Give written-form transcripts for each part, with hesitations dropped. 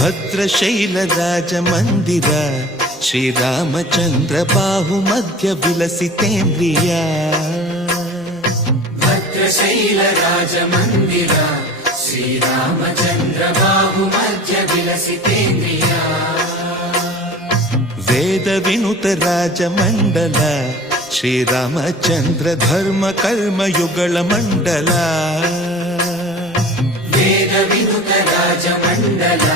ಭದ್ರಶೈಲ ರಾಜ ಮಂದಿರ ಶ್ರೀರಾಮಚಂದ್ರ ಬಾಹು ಮಧ್ಯ ವಿಲಸಿತೇಂದ್ರಿಯ ಭದ್ರಶೈಲ ರಾಜ ಮಂದಿರ ಶ್ರೀರಾಮಚಂದ್ರ ಬಾಹು ಮಧ್ಯ ವಿಲಸಿತೇಂದ್ರಿಯ ವೇದ ವಿನುತ ರಾಜ ಮಂಡಲ ಶ್ರೀರಾಮಚಂದ್ರ ಧರ್ಮ ಕರ್ಮಯುಗಳ ಮಂಡಲ ವೇದ ವಿನುತ ರಾಜ ಮಂಡಲ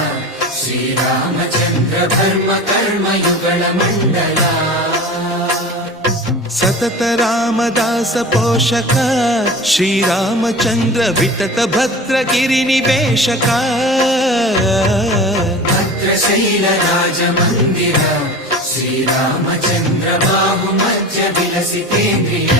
ಶ್ರೀರಾಮಚಂದ್ರ ಧರ್ಮ ಕರ್ಮಯುಗಳ ಮಂಡಲ ಸತತ ರಾಮದಾಸ ಪೋಷಕ ಶ್ರೀರಾಮಚಂದ್ರ ವಿತತ ಭದ್ರಗಿರಿ ನಿವೇಶಕ ಭದ್ರಶೈಲ ರಾಜ ಮಂದಿರ ಶ್ರೀರಾಮಚಂದ್ರ ಬಾಹು ಮಧ್ಯ ವಿಲಸಿತೇಂದ್ರಿಯ